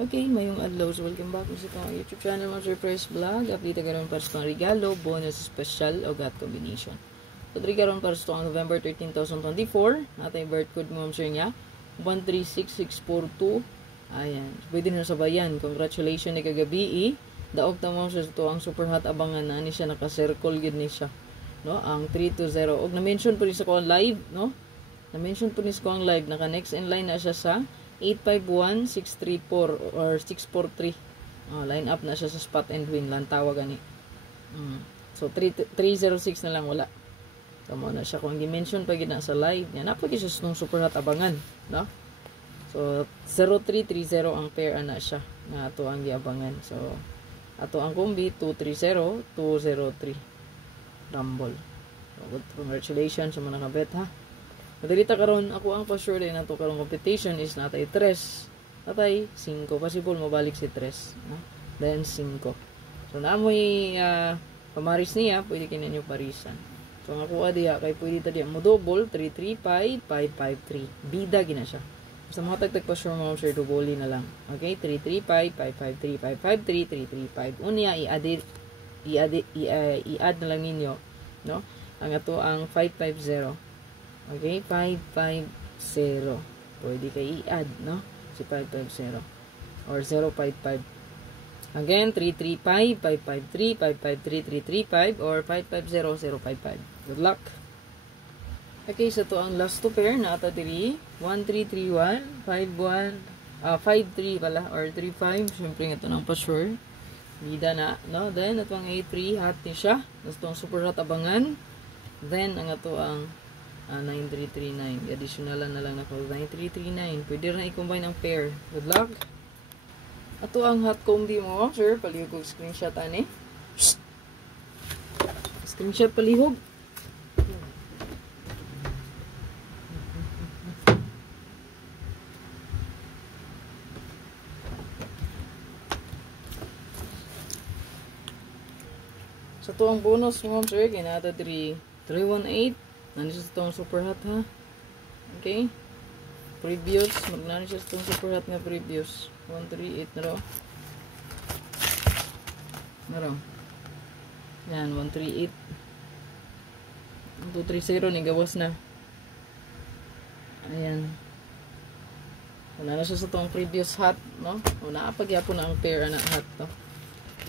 Okay, mayong adlaw. So, welcome back sa itong YouTube channel mga surprise vlog. Update karon para sa itong regalo, bonus special o gat combination. So, karon para sa itong November 13, 2024. Natay birth code mo sir niya. 136642. Ayan. Pwede na sabayan. Congratulations ni kagabi. Daog ta mo sa ito ang super hot abangan na ni siya naka-circle gid ni siya. No? Ang 320. Og na-mention po ni sa ko live, no? Na-mention po ni sa ko live. Naka-next in line na siya sa 851-634 or 643. Line up na siya sa spot and win. Lantawa gani. So, 306 na lang wala. Tama na siya. Kung dimension pag na sa live. Yan. Napagin siya nung super hot abangan. No? So, 0330 ang pair na siya. Na ito ang giabangan. So, ato ang kombi 230-203. Rumble. So, congratulations sa mga nakabet ha. Madalita karon ako ang pa-sure din na ito karong competition is natay 3. Natay 5. Possible mabalik si 3. No? Then 5. So naamoy pamaris niya, pwede kinyo parisan. So ang ako diya, kay pwede ta diya mo double, 335, 553. Bida gina siya. Basta mga tagtag pa-sure mo, sure double na lang. Okay, 335, 553, 553, 335. Unya, i-add na lang ninyo. No? Ang ato ang 550. Okay, 550. Pwede kayo i-add, no? Si 550. Or 055. Again, 335, 553, 553, 335, or 550, 055. Good luck. Okay, so to ang last two pair na ata diri. 1331, 53 pala, or 35. Siyempre, ito nang pa-sure. Bida na, no? Then, ito ang A3, hot ni siya. Ito ang super hot abangan. Then, ang ito ang 9339. Additionalan na lang na 9339. Pwede na i-combine ang pair. Good luck. Ato ang hot combi mo, sir. Palihog og screenshot ani. Screenshot palihog. Sa to ang bonus mo, sir. Ginata 318. Nani siya sa itong super hot ha. Okay. Previous. Magnani siya sa itong super hot nga previous. 138 na raw. Na raw. Yan. 138. 230 ni gawas na. Ayan. Wala na siya sa itong previous hot. No? Wala pagyapon na ang pair na hot. No?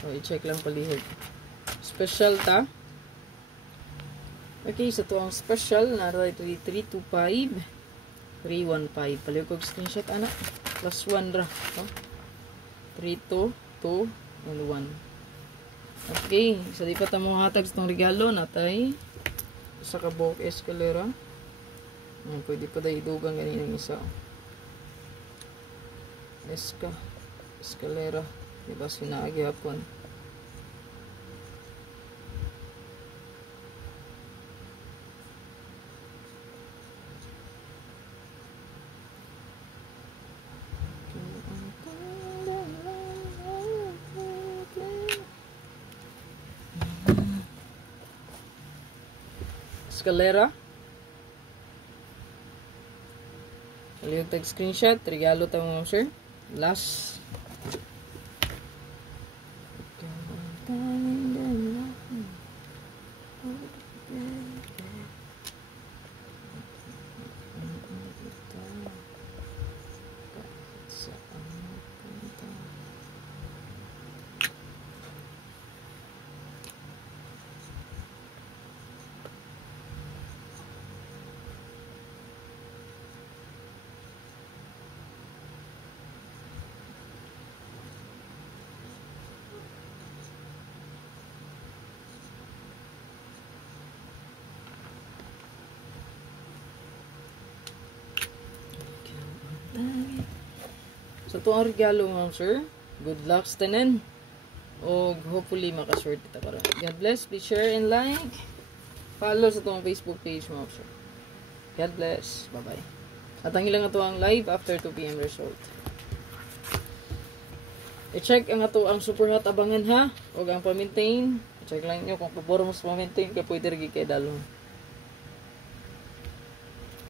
So, i-check lang palihig. Special ta. Okay, so ito ang special na 325 315. Palihog kong screenshot anak. Plus 1 ra. No? 3, 2, 2, and 1. Okay, so di pa tamo hatag sa itong regalo natay sa kabok escalera. Pwede pa dahil idugang ganinang isa. Escalera. Diba sinaagi hapon. Escalera. Palihog tag screenshot. Regalo tayo mga sir. Last. So, ito ang regalo mga sir. Good luck sa tanan. O hopefully makaswerte kita karon. God bless. Please share and like. Follow sa itong Facebook page mga sir. God bless. Bye-bye. At ang ilang ito ang live after 2 PM result. I-check ang ito ang super hot abangan ha. O ang pa-maintain. I-check lang nyo kung pabor mo sa pa-maintain ka pwede rin kay dalong.